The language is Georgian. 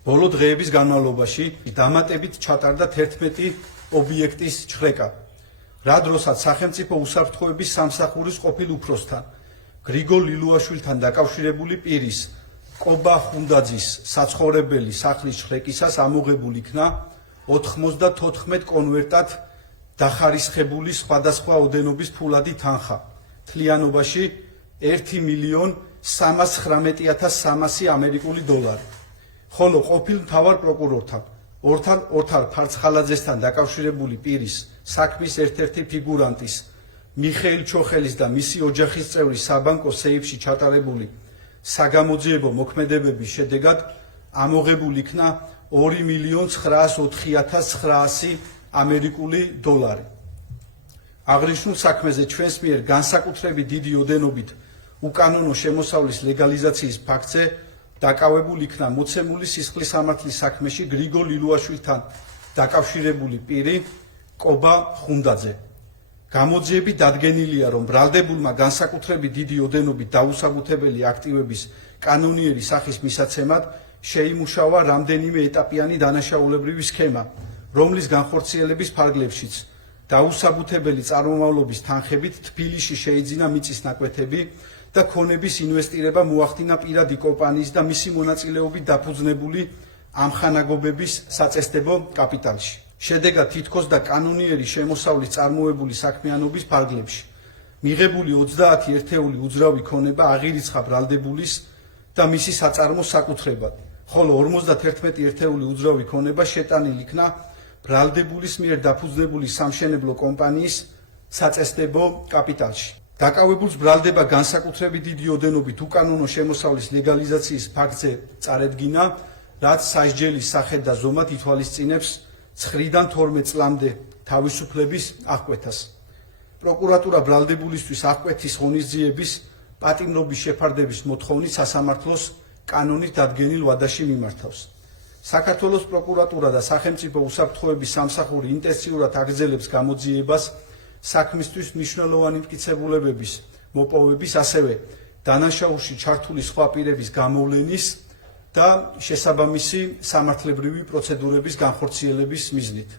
ბოლო დღეების განმავლობაში დამატებით ჩატარდა 11 ობიექტის ჩხრეკა. რა დროსაც სახელმწიფო უსაფრთხოების სამსახურის ყოფილ უფროსთან, გრიგოლ ლილუაშვილთან დაკავშირებული პირის, კობა ხუნდაძის საცხოვრებელი სახლის ჩხრეკისას ამოღებულ იქნა 94 კონვერტად დახარისხებული სხვადასხვა ოდენობის ფულადი თანხა, მთლიანობაში 1.319.300 ამერიკული დოლარი. ხოლო ყოფილ მთავარ პროკურორთან ორთარ ფარცხალაძესთან დაკავშირებული პირის, საქმის ერთ-ერთი ფიგურანტის, მიხეილ ჩოხელის და მისი ოჯახის წევრის საბანკო სეიფში ჩატარებული საგამოძიებო მოქმედებების შედეგად ამოღებულ იქნა 2.904.900 ამერიკული დოლარი. აღნიშნულ საქმეზე ჩვენს მიერ განსაკუთრებით დიდი ოდენობით უკანონო შემოსავლის ლეგალიზაციის ფაქტზე დაკავებულ იქნა მოცემული სისხლის სამართლის საქმეში გრიგოლ ლილუაშვილთან დაკავშირებული პირი კობა ხუნდაძე. გამოძიებით დადგენილია, რომ ბრალდებულმა განსაკუთრებით დიდი ოდენობით დაუსაბუთებელი აქტივების კანონიერი სახის მისაცემად შეიმუშავა რამდენიმე ეტაპიანი დანაშაულებრივი სქემა, რომლის განხორციელების ფარგლებშიც დაუსაბუთებელი წარმომავლობის თანხებით თბილისში შეიძინა მიწის ნაკვეთები და ქონების ინვესტირება მოახდინა პირადი კომპანიის და მისი მონაწილეობით დაფუძნებული ამხანაგობების საწესდებო კაპიტალში. შედეგად თითქოს და კანონიერი შემოსავლის წარმოებული საქმიანობის ფარგლებში მიღებული 30 ერთეული უძრავი ქონება აღირიცხა ბრალდებულის და მისი საწარმოს საკუთრებად, ხოლო 51 ერთეული უძრავი ქონება შეტანილ იქნა ბრალდებულის მიერ დაფუძნებული სამშენებლო კომპანიის საწესდებო კაპიტალში. დაკავებულს ბრალდება განსაკუთრებით დიდი ოდენობით უკანონო შემოსავლის ლეგალიზაციის ფაქტზე წარედგინა, რაც სასჯელის სახედ და ზომად ითვალისწინებს 9-დან 12 წლამდე თავისუფლების აღკვეთას. პროკურატურა ბრალდებულისთვის აღკვეთის ღონისძიების პატიმრობის შეფარდების მოთხოვნით სასამართლოს კანონით დადგენილ ვადაში მიმართავს. საქართველოს პროკურატურა და სახელმწიფო უსაფრთხოების სამსახური ინტენსიურად აგრძელებს გამოძიებას საქმისთვის მნიშვნელოვანი მტკიცებულებების მოპოვების, ასევე დანაშაულში ჩართული სხვა პირების გამოვლენის და შესაბამისი სამართლებრივი პროცედურების განხორციელების მიზნით.